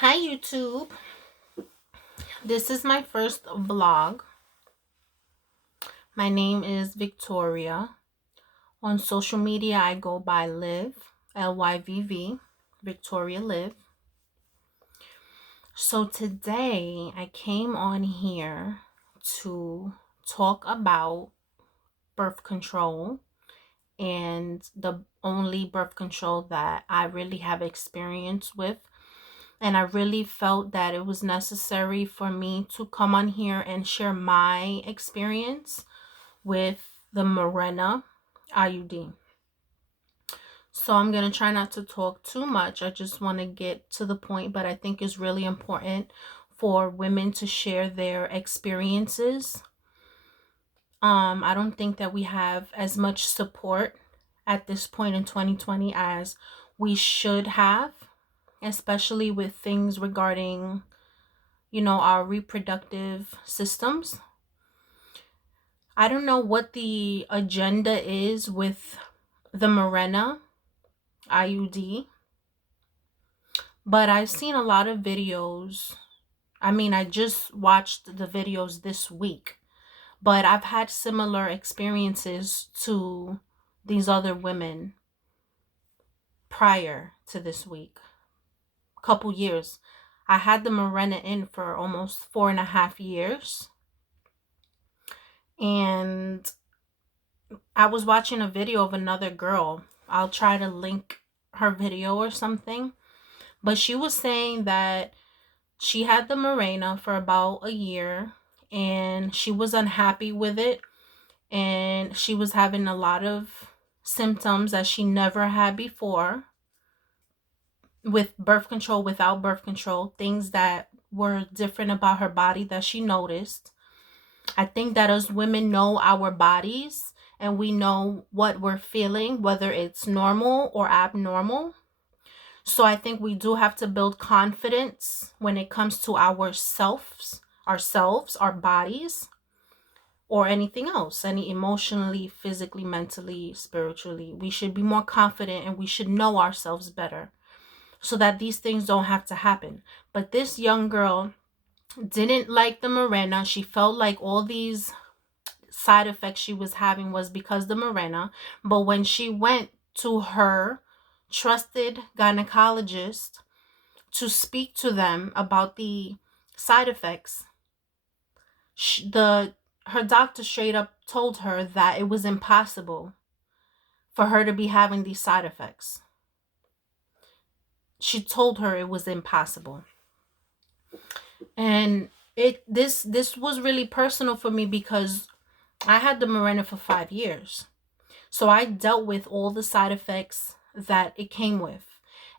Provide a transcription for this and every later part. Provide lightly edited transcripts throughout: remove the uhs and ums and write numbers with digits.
Hi YouTube. This is my first vlog. My name is Victoria. On social media I go by Liv, Lyvv, Victoria Liv. So today I came on here to talk about birth control and the only birth control that I really have experience with. And I really felt that it was necessary for me to come on here and share my experience with the Mirena IUD. So I'm going to try not to talk too much. I just want to get to the point, but I think it's really important for women to share their experiences. I don't think that we have as much support at this point in 2020 as we should have, especially with things regarding, our reproductive systems. I don't know what the agenda is with the Mirena IUD, but I've seen a lot of videos. I just watched the videos this week, but I've had similar experiences to these other women prior to this week. Couple years. I had the Mirena in for almost 4.5 years. And I was watching a video of another girl. I'll try to link her video or something. But she was saying that she had the Mirena for about a year and she was unhappy with it. And she was having a lot of symptoms that she never had before with birth control, without birth control, things that were different about her body that she noticed. I think that as women know our bodies and we know what we're feeling, whether it's normal or abnormal. So I think we do have to build confidence when it comes to ourselves, our bodies, or anything else, any emotionally, physically, mentally, spiritually. We should be more confident and we should know ourselves better so that these things don't have to happen. But this young girl didn't like the Mirena. She felt like all these side effects she was having was because the Mirena. But when she went to her trusted gynecologist to speak to them about the side effects, her doctor straight up told her that it was impossible for her to be having these side effects. She told her it was impossible. And this was really personal for me because I had the Mirena for 5 years. So I dealt with all the side effects that it came with.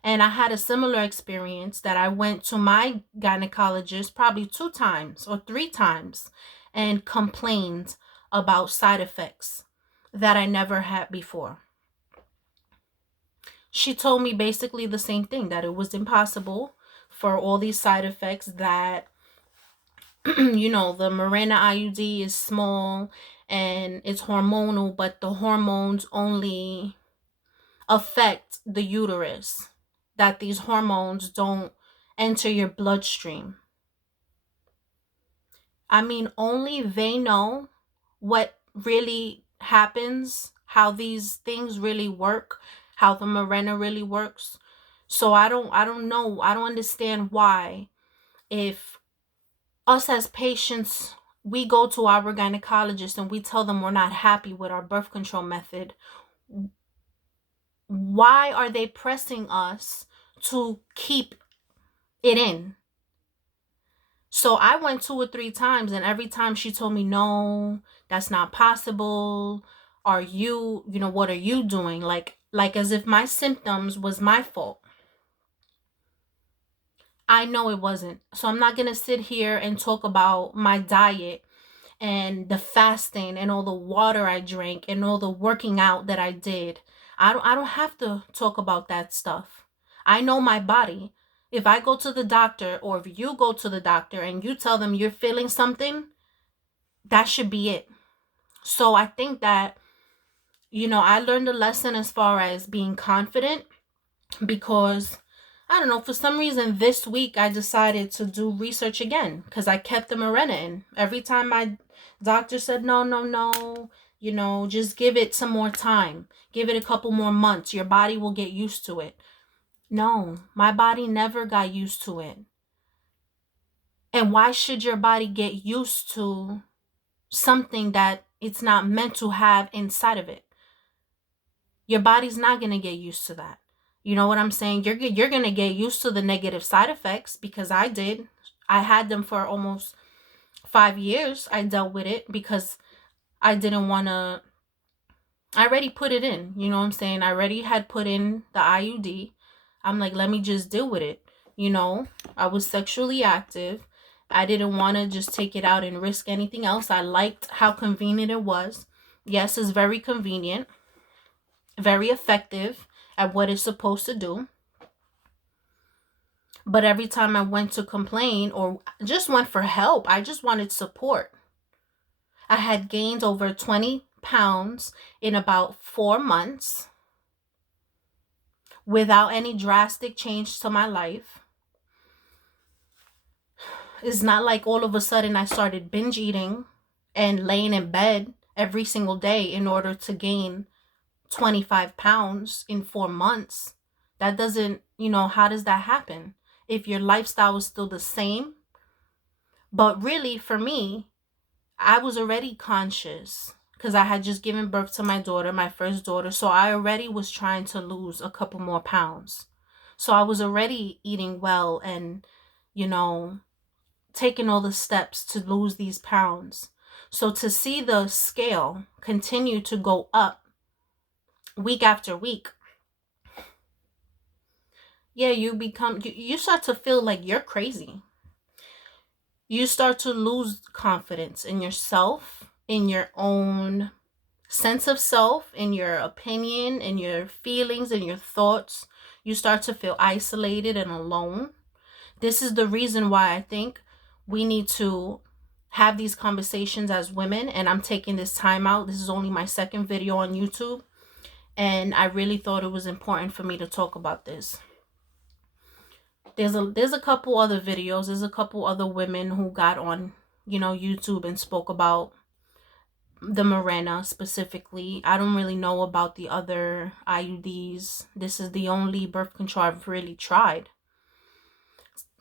And I had a similar experience that I went to my gynecologist probably 2 times or 3 times and complained about side effects that I never had before. She told me basically the same thing, that it was impossible for all these side effects, that the Mirena IUD is small and it's hormonal, but the hormones only affect the uterus, that these hormones don't enter your bloodstream. Only they know what really happens, how these things really work, how the Mirena really works. So I don't know. I don't understand why, if us as patients, we go to our gynecologist and we tell them we're not happy with our birth control method, why are they pressing us to keep it in? So I went 2 or 3 times, and every time she told me, no, that's not possible. Are you, what are you doing? Like as if my symptoms was my fault. I know it wasn't. So I'm not going to sit here and talk about my diet and the fasting and all the water I drank and all the working out that I did. I don't have to talk about that stuff. I know my body. If I go to the doctor, or if you go to the doctor and you tell them you're feeling something, that should be it. So I think that, I learned a lesson as far as being confident, because I don't know, for some reason this week I decided to do research again because I kept the Mirena in. Every time my doctor said, no, no, no, just give it some more time. Give it a couple more months. Your body will get used to it. No, my body never got used to it. And why should your body get used to something that it's not meant to have inside of it? Your body's not going to get used to that. You know what I'm saying? You're going to get used to the negative side effects, because I did. I had them for almost 5 years. I dealt with it because I didn't want to. I already put it in. You know what I'm saying? I already had put in the IUD. I'm like, let me just deal with it. I was sexually active. I didn't want to just take it out and risk anything else. I liked how convenient it was. Yes, it's very convenient, very effective at what it's supposed to do. But every time I went to complain or just went for help, I just wanted support. I had gained over 20 pounds in about 4 months without any drastic change to my life. It's not like all of a sudden I started binge eating and laying in bed every single day in order to gain 25 pounds in 4 months. That doesn't, how does that happen? If your lifestyle is still the same. But really, for me, I was already conscious because I had just given birth to my daughter, my first daughter. So I already was trying to lose a couple more pounds. So I was already eating well and, taking all the steps to lose these pounds. So to see the scale continue to go up week after week, yeah, you start to feel like you're crazy. You start to lose confidence in yourself, in your own sense of self, in your opinion, in your feelings, in your thoughts. You start to feel isolated and alone. This is the reason why I think we need to have these conversations as women. And I'm taking this time out. This is only my second video on YouTube. And I really thought it was important for me to talk about this. There's a couple other videos. There's a couple other women who got on, YouTube and spoke about the Mirena specifically. I don't really know about the other IUDs. This is the only birth control I've really tried,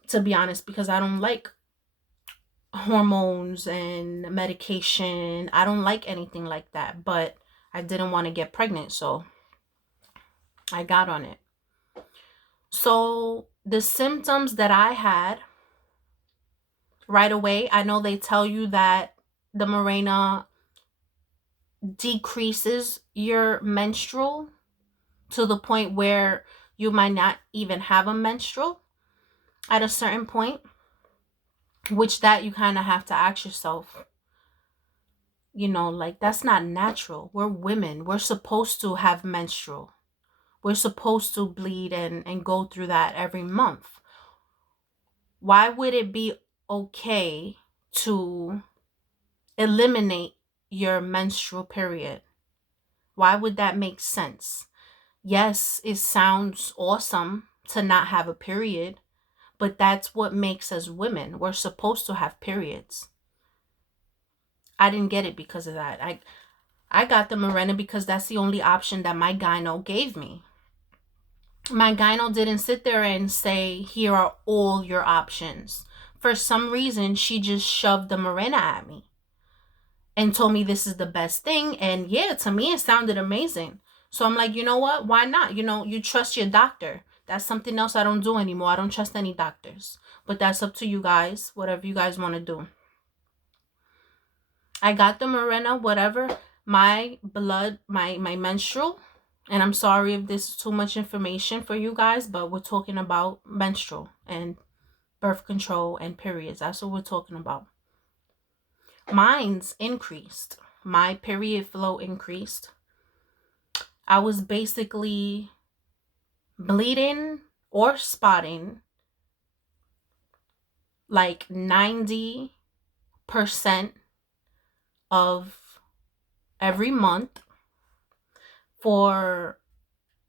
to be honest, because I don't like hormones and medication. I don't like anything like that, but I didn't want to get pregnant, so I got on it. So the symptoms that I had right away, I know they tell you that the Mirena decreases your menstrual to the point where you might not even have a menstrual at a certain point, which that you kind of have to ask yourself, like, that's not natural. We're women. We're supposed to have menstrual. We're supposed to bleed and go through that every month. Why would it be okay to eliminate your menstrual period? Why would that make sense? Yes, it sounds awesome to not have a period, but that's what makes us women. We're supposed to have periods. I didn't get it because of that. I got the Mirena because that's the only option that my gyno gave me. My gyno didn't sit there and say, here are all your options. For some reason, she just shoved the Mirena at me and told me this is the best thing. And yeah, to me, it sounded amazing. So I'm like, you know what? Why not? You trust your doctor. That's something else I don't do anymore. I don't trust any doctors. But that's up to you guys, whatever you guys want to do. I got the Mirena, whatever. My blood, my menstrual. And I'm sorry if this is too much information for you guys, but we're talking about menstrual and birth control and periods. That's what we're talking about. Mine's increased. My period flow increased. I was basically bleeding or spotting like 90% of every month for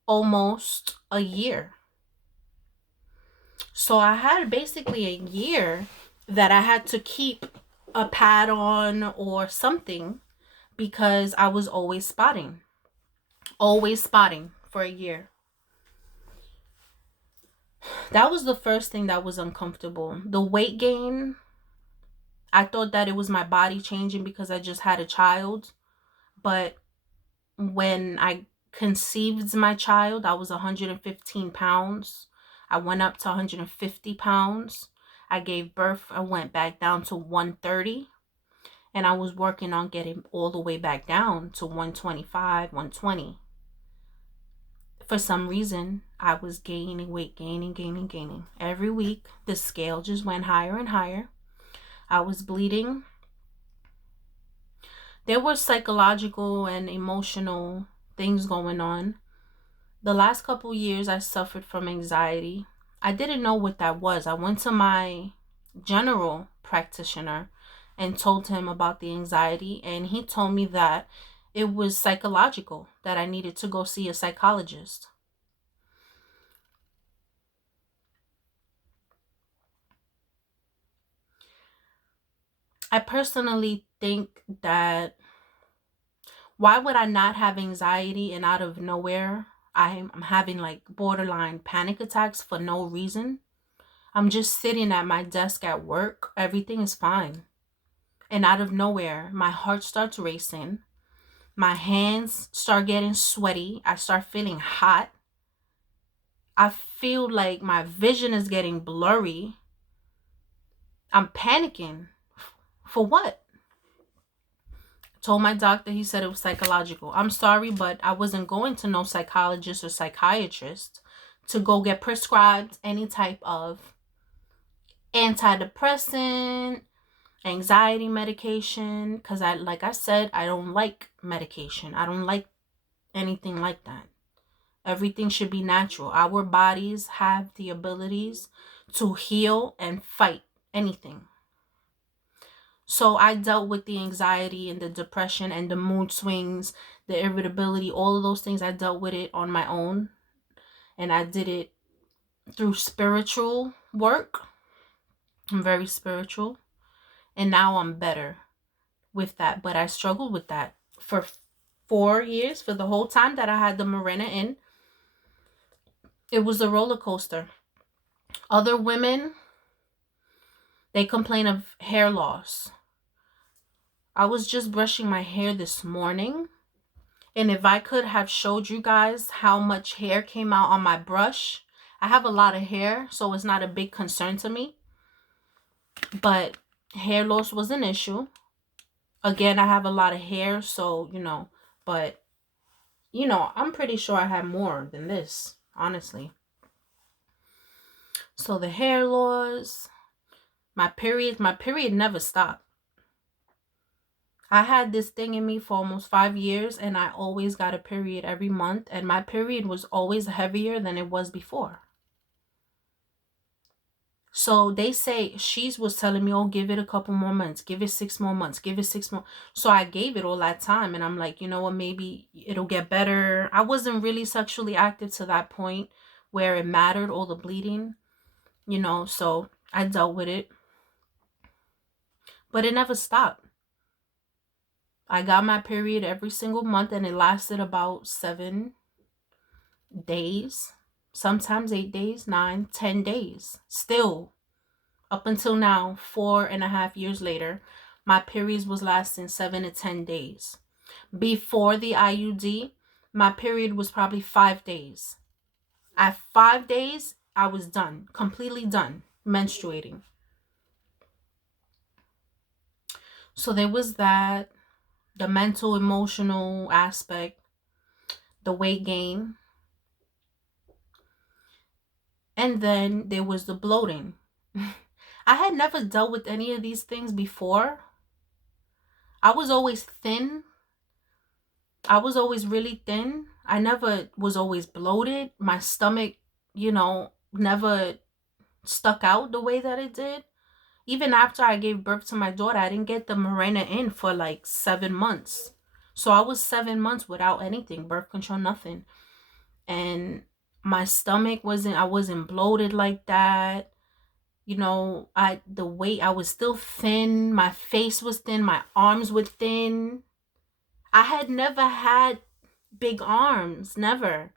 almost a year. So I had basically a year that I had to keep a pad on or something because I was always spotting for a year. That was the first thing that was uncomfortable. The weight gain, I thought that it was my body changing because I just had a child. But when I conceived my child, I was 115 pounds. I went up to 150 pounds. I gave birth. I went back down to 130. And I was working on getting all the way back down to 125, 120. For some reason, I was gaining weight, gaining. Every week, the scale just went higher and higher. I was bleeding. There were psychological and emotional things going on. The last couple years, I suffered from anxiety. I didn't know what that was. I went to my general practitioner and told him about the anxiety, and he told me that it was psychological, that I needed to go see a psychologist. I personally think that why would I not have anxiety and out of nowhere I'm having like borderline panic attacks for no reason? I'm just sitting at my desk at work. Everything is fine. And out of nowhere, my heart starts racing. My hands start getting sweaty. I start feeling hot. I feel like my vision is getting blurry. I'm panicking. For what? Told my doctor, he said it was psychological. I'm sorry, but I wasn't going to no psychologist or psychiatrist to go get prescribed any type of antidepressant, anxiety medication, because like I said, I don't like medication. I don't like anything like that. Everything should be natural. Our bodies have the abilities to heal and fight anything. So I dealt with the anxiety and the depression and the mood swings, the irritability, all of those things. I dealt with it on my own, and I did it through spiritual work. I'm very spiritual, and now I'm better with that. But I struggled with that for 4 years, for the whole time that I had the Mirena in. It was a roller coaster. Other women, they complain of hair loss. I was just brushing my hair this morning, and if I could have showed you guys how much hair came out on my brush. I have a lot of hair, so it's not a big concern to me. But hair loss was an issue. Again, I have a lot of hair, so, but, I'm pretty sure I have more than this, honestly. So the hair loss, my period never stopped. I had this thing in me for almost 5 years, and I always got a period every month, and my period was always heavier than it was before. So they say, she was telling me, oh, give it a couple more months, give it 6 more months, give it 6 more. So I gave it all that time, and I'm like, you know what, maybe it'll get better. I wasn't really sexually active to that point where it mattered, all the bleeding, so I dealt with it. But it never stopped. I got my period every single month, and it lasted about 7 days, sometimes 8 days, 9, 10 days. Still, up until now, 4.5 years later, my periods was lasting 7 to 10 days. Before the IUD, my period was probably 5 days. At 5 days, I was done, completely done menstruating. So there was that, the mental, emotional aspect, the weight gain. And then there was the bloating. I had never dealt with any of these things before. I was always thin. I was always really thin. I never was always bloated. My stomach, never stuck out the way that it did. Even after I gave birth to my daughter, I didn't get the Mirena in for like 7 months. So I was 7 months without anything, birth control, nothing. And My stomach I wasn't bloated like that. You know, the weight, I was still thin. My face was thin. My arms were thin. I had never had big arms, never.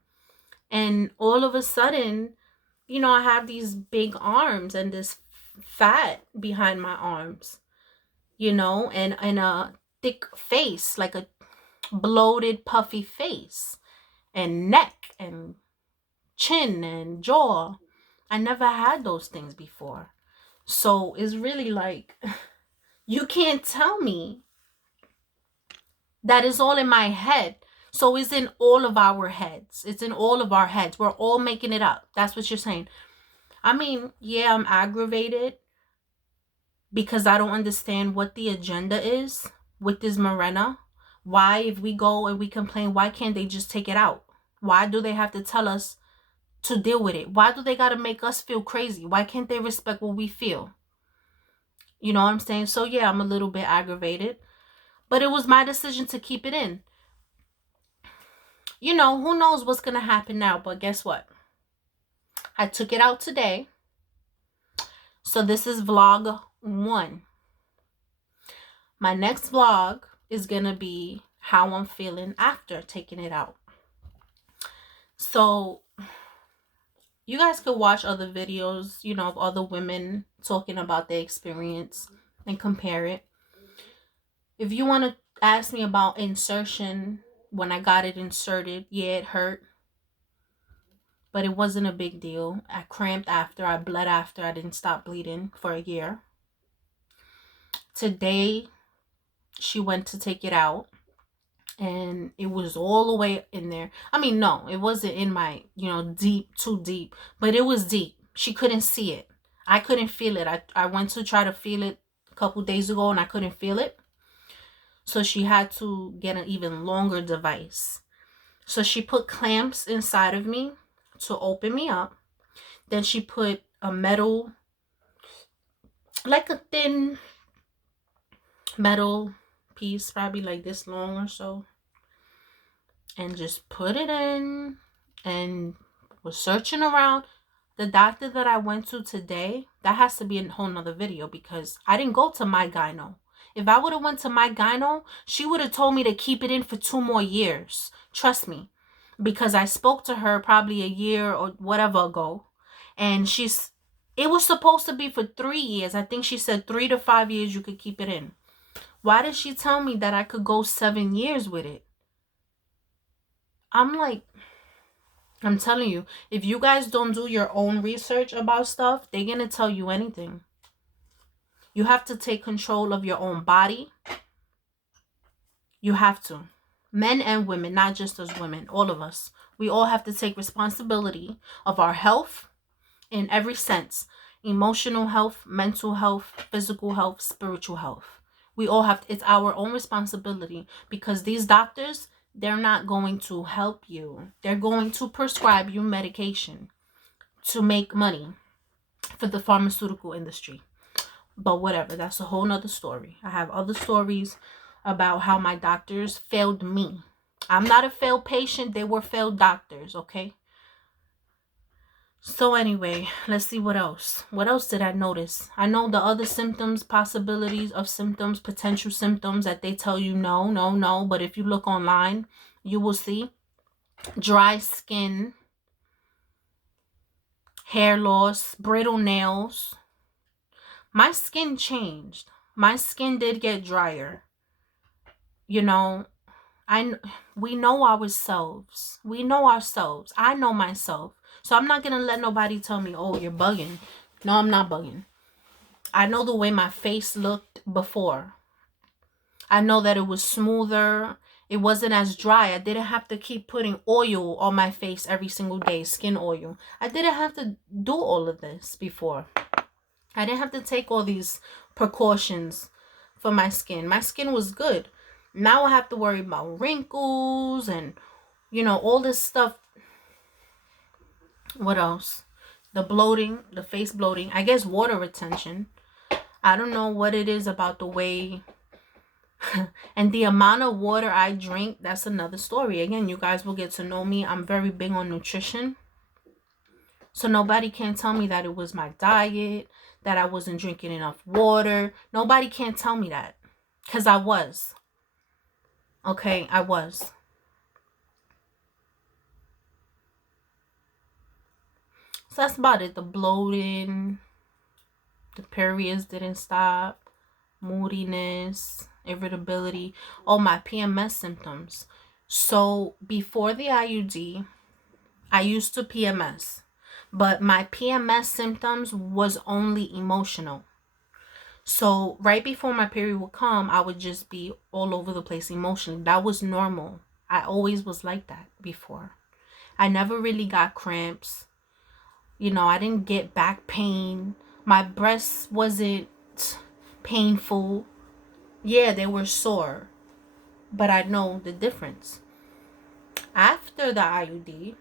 And all of a sudden, you know, I have these big arms and this fat behind my arms, you know, and a thick face, like a bloated, puffy face, and neck and chin and jaw. I never had those things before. So it's really like, you can't tell me that is all in my head. So it's in all of our heads. It's in all of our heads. We're all making it up. That's what you're saying. I mean, yeah, I'm aggravated because I don't understand what the agenda is with this Mirena. Why, if we go and we complain, why can't they just take it out? Why do they have to tell us to deal with it? Why do they got to make us feel crazy? Why can't they respect what we feel? You know what I'm saying? So yeah, I'm a little bit aggravated, but it was my decision to keep it in. You know, who knows what's going to happen now, but guess what? I took it out today. So this is vlog 1. My next vlog is going to be how I'm feeling after taking it out. So you guys could watch other videos, you know, of other women talking about their experience and compare it. If you want to ask me about insertion, when I got it inserted, yeah, it hurt. But it wasn't a big deal. I cramped after, I bled after, I didn't stop bleeding for a year. Today, she went to take it out, and it was all the way in there. I mean, no, it wasn't in my, you know, deep, too deep, but it was deep. She couldn't see it. I couldn't feel it. I went to try to feel it a couple days ago, and I couldn't feel it. So she had to get an even longer device. So she put clamps inside of me to open me up. Then she put a metal, like a thin metal piece, probably like this long or so, and just put it in and was searching around. The doctor that I went to today, that has to be a whole nother video because I didn't go to my gyno. If I would have went to my gyno, she would have told me to keep it in for 2 more years. Trust me. Because I spoke to her probably a year or whatever ago. And it was supposed to be for 3 years. I think she said 3 to 5 years you could keep it in. Why did she tell me that I could go 7 years with it? I'm like, I'm telling you, if you guys don't do your own research about stuff, they're going to tell you anything. You have to take control of your own body. You have to. Men and women, not just as women, all of us. We all have to take responsibility of our health in every sense. Emotional health, mental health, physical health, spiritual health. We all have to, it's our own responsibility because these doctors, they're not going to help you. They're going to prescribe you medication to make money for the pharmaceutical industry. But whatever, that's a whole nother story. I have other stories about how my doctors failed me. I'm not a failed patient. They were failed doctors, okay? So anyway, let's see what else. What else did I notice? I know the other symptoms, possibilities of symptoms, potential symptoms that they tell you no. But if you look online, you will see dry skin, hair loss, brittle nails. My skin changed. My skin did get drier. You know, we know ourselves. We know ourselves. I know myself. So I'm not going to let nobody tell me, oh, you're bugging. No, I'm not bugging. I know the way my face looked before. I know that it was smoother. It wasn't as dry. I didn't have to keep putting oil on my face every single day, skin oil. I didn't have to do all of this before. I didn't have to take all these precautions for my skin. My skin was good. Now I have to worry about wrinkles and, you know, all this stuff. What else? The bloating, the face bloating. I guess water retention. I don't know what it is about the way and the amount of water I drink. That's another story. Again, you guys will get to know me. I'm very big on nutrition. So nobody can tell me that it was my diet, that I wasn't drinking enough water. Nobody can tell me that. Because I was. Okay, I was. So that's about it. The bloating, the periods didn't stop, moodiness, irritability, all my PMS symptoms. So before the IUD, I used to PMS, but my PMS symptoms was only emotional. So right before my period would come, I would just be all over the place emotionally. That was normal. I always was like that before. I never really got cramps. You know, I didn't get back pain. My breasts wasn't painful. Yeah, they were sore, but I know the difference. After the IUD,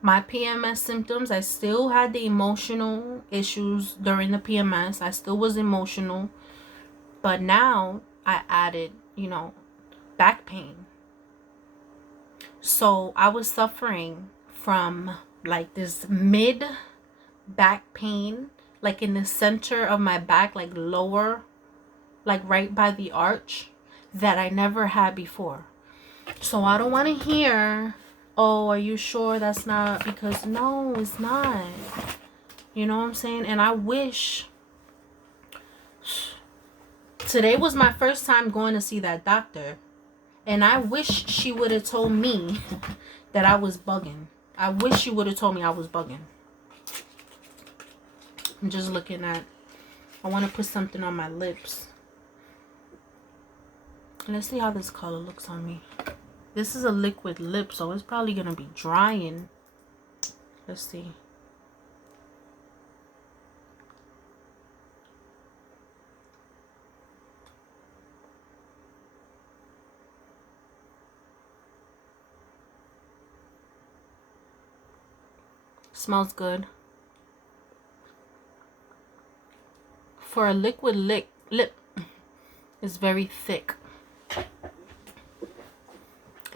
my PMS symptoms, I still had the emotional issues during the PMS. I still was emotional, but now I added, back pain. So I was suffering from like this mid back pain, like in the center of my back, like lower, like right by the arch, that I never had before. So I don't want to hear, oh, are you sure that's not because, no, it's not. You know what I'm saying? And I wish, today was my first time going to see that doctor. And I wish she would have told me that I was bugging. I wish she would have told me I was bugging. I'm just looking at, I want to put something on my lips. Let's see how this color looks on me. This is a liquid lip, so it's probably going to be drying. Let's see. Smells good. For a liquid lip, it's very thick.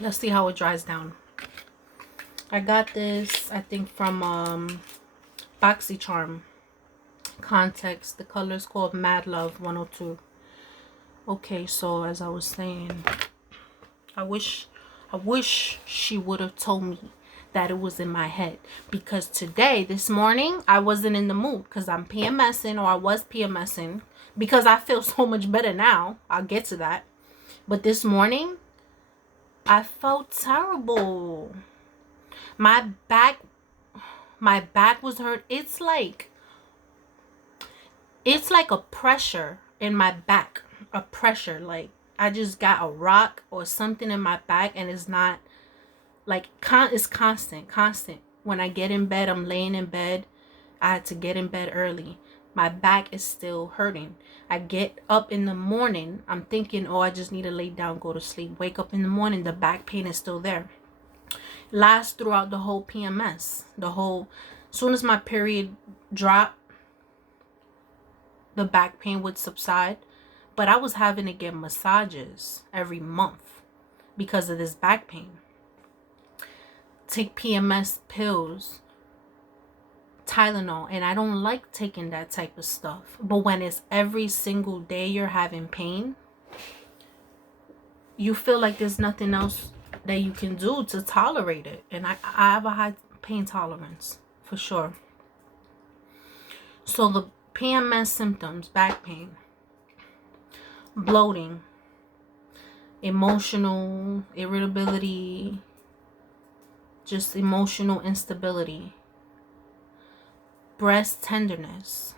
Let's see how it dries down. I got this, I think, from BoxyCharm. Context. The color is called Mad Love 102. Okay, so as I was saying, I wish she would have told me that it was in my head, because this morning I wasn't in the mood because I'm PMSing, or I was PMSing, because I feel so much better now. I'll get to that. But this morning I felt terrible. My back was hurt. It's like a pressure in my back. A pressure, like I just got a rock or something in my back, and it's not like it's constant. When I get in bed, I'm laying in bed. I had to get in bed early. My back is still hurting. I get up in the morning, I'm thinking, oh, I just need to lay down, go to sleep. Wake up in the morning, the back pain is still there. Lasts throughout the whole PMS. Soon as my period dropped, the back pain would subside. But I was having to get massages every month because of this back pain. Take PMS pills, Tylenol, and I don't like taking that type of stuff. But when it's every single day you're having pain, you feel like there's nothing else that you can do to tolerate it. And I have a high pain tolerance, for sure. So the PMS symptoms: back pain, bloating, emotional irritability, just emotional instability, breast tenderness.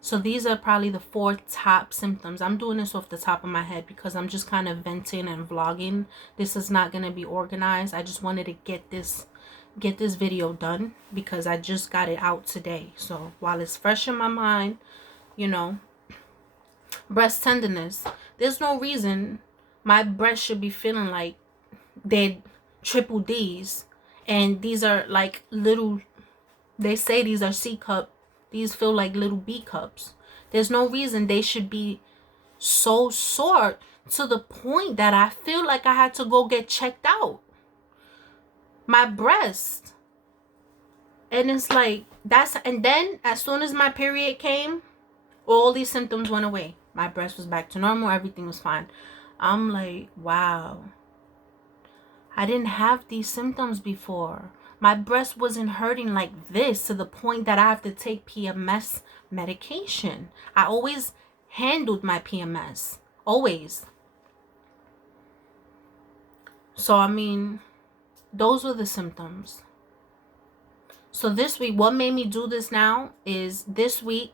So these are probably the 4 top symptoms. I'm doing this off the top of my head because I'm just kind of venting and vlogging. This is not going to be organized. I just wanted to get this video done because I just got it out today. So while it's fresh in my mind, breast tenderness. There's no reason my breast should be feeling like they're triple D's, and these are like little, they say these are C cup, these feel like little B cups. There's no reason they should be so sore to the point that I feel like I had to go get checked out. my breast. And it's like, and then as soon as my period came, all these symptoms went away. My breast was back to normal. Everything was fine. I'm like, wow. I didn't have these symptoms before. My breast wasn't hurting like this to the point that I have to take PMS medication. I always handled my PMS. Always. So, I mean, those were the symptoms. So this week, what made me do this now is this week,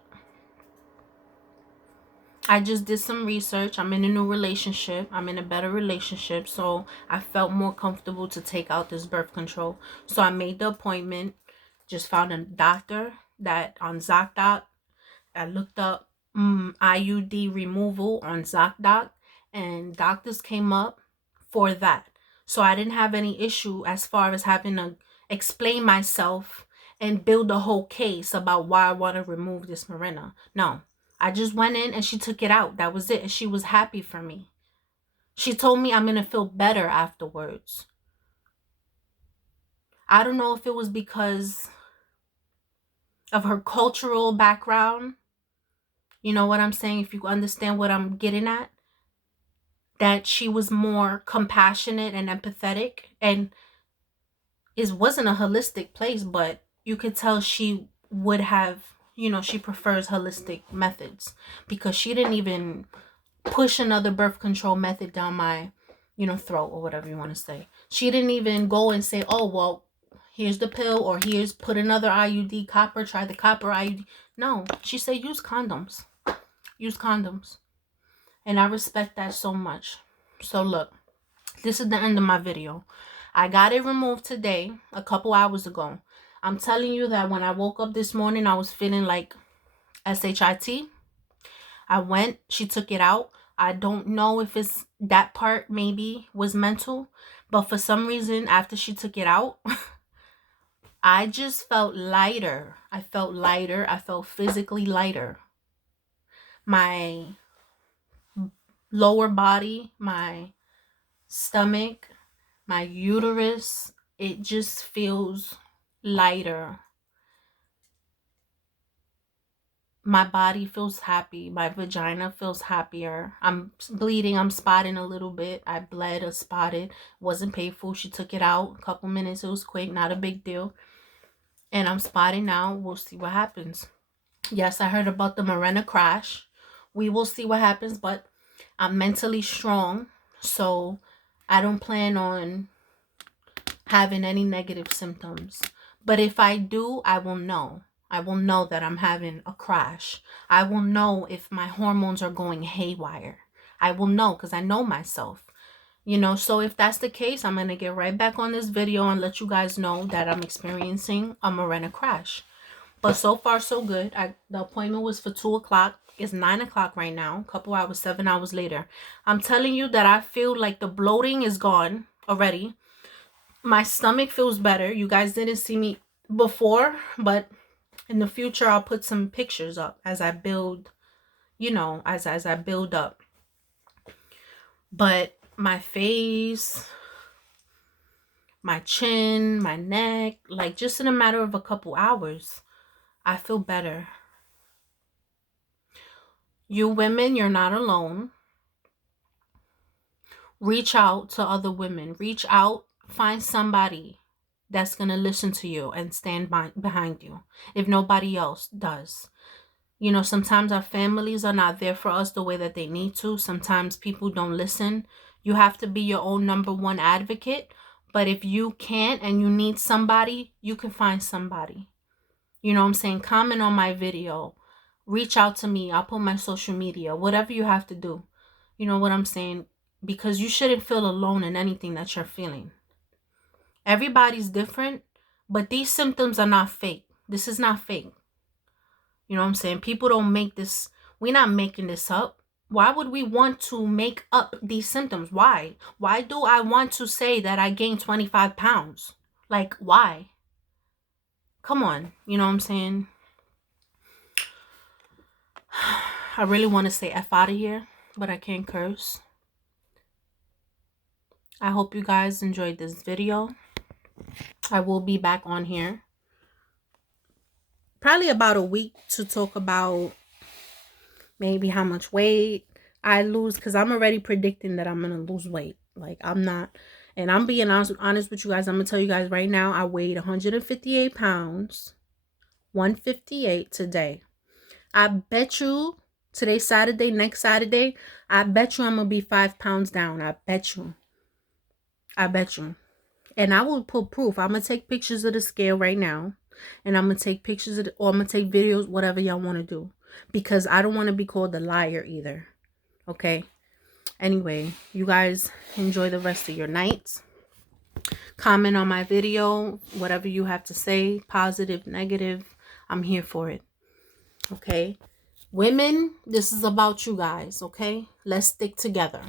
I just did some research. I'm in a new relationship. I'm in a better relationship. So I felt more comfortable to take out this birth control. So I made the appointment. Just found a doctor that on ZocDoc. I looked up IUD removal on ZocDoc. And doctors came up for that. So I didn't have any issue as far as having to explain myself and build a whole case about why I want to remove this Mirena. No. I just went in and she took it out. That was it. And she was happy for me. She told me I'm going to feel better afterwards. I don't know if it was because of her cultural background. You know what I'm saying? If you understand what I'm getting at. That she was more compassionate and empathetic. And it wasn't a holistic place, but you could tell she would have, she prefers holistic methods. Because she didn't even push another birth control method down my, throat or whatever you want to say. She didn't even go and say, oh, well, here's the pill or here's put another IUD copper, try the copper IUD. No, she said use condoms. Use condoms. And I respect that so much. So look, this is the end of my video. I got it removed today, a couple hours ago. I'm telling you that when I woke up this morning, I was feeling like SHIT. I went, she took it out. I don't know if it's that part maybe was mental, but for some reason after she took it out, I just felt lighter. I felt lighter. I felt physically lighter. My lower body, my stomach, my uterus, it just feels lighter. My body feels happy. My vagina feels happier. I'm bleeding. I'm spotting a little bit. I bled or spotted. Wasn't painful. She took it out. A couple minutes. It was quick. Not a big deal. And I'm spotting now. We'll see what happens. Yes, I heard about the Mirena crash. We will see what happens. But I'm mentally strong. So I don't plan on having any negative symptoms. But if I do, I will know. I will know that I'm having a crash. I will know if my hormones are going haywire. I will know because I know myself. So if that's the case, I'm going to get right back on this video and let you guys know that I'm experiencing a Mirena crash. But so far, so good. The appointment was for 2 o'clock. It's 9 o'clock right now. A couple hours, 7 hours later. I'm telling you that I feel like the bloating is gone already. My stomach feels better. You guys didn't see me before, but in the future, I'll put some pictures up as I build, as I build up. But my face, my chin, my neck, like just in a matter of a couple hours, I feel better. You women, you're not alone. Reach out to other women. Reach out, find somebody that's going to listen to you and stand behind you if nobody else does. Sometimes our families are not there for us the way that they need to. Sometimes people don't listen. You have to be your own number one advocate. But if you can't and you need somebody, you can find somebody. You know what I'm saying? Comment on my video. Reach out to me. I'll put my social media. Whatever you have to do. You know what I'm saying? Because you shouldn't feel alone in anything that you're feeling. Everybody's different, but these symptoms are not fake. This is not fake. You know what I'm saying? People don't make this. We're not making this up. Why would we want to make up these symptoms? Why? Why do I want to say that I gained 25 pounds? Like, why? Come on. You know what I'm saying? I really want to say F out of here, but I can't curse. I hope you guys enjoyed this video. I will be back on here probably about a week to talk about maybe how much weight I lose, because I'm already predicting that I'm gonna lose weight. Like, I'm not, and I'm being honest with you guys. I'm gonna tell you guys right now, I weighed 158 pounds, 158 today. I bet you today's Saturday, next Saturday, I bet you I'm gonna be 5 pounds down. I bet you. And I will put proof. I'm gonna take pictures of the scale right now, and I'm gonna take pictures of or I'm gonna take videos, whatever y'all want to do, because I don't want to be called a liar either. Okay. Anyway, you guys enjoy the rest of your night. Comment on my video, whatever you have to say, positive, negative. I'm here for it. Okay. Women, this is about you guys. Okay. Let's stick together.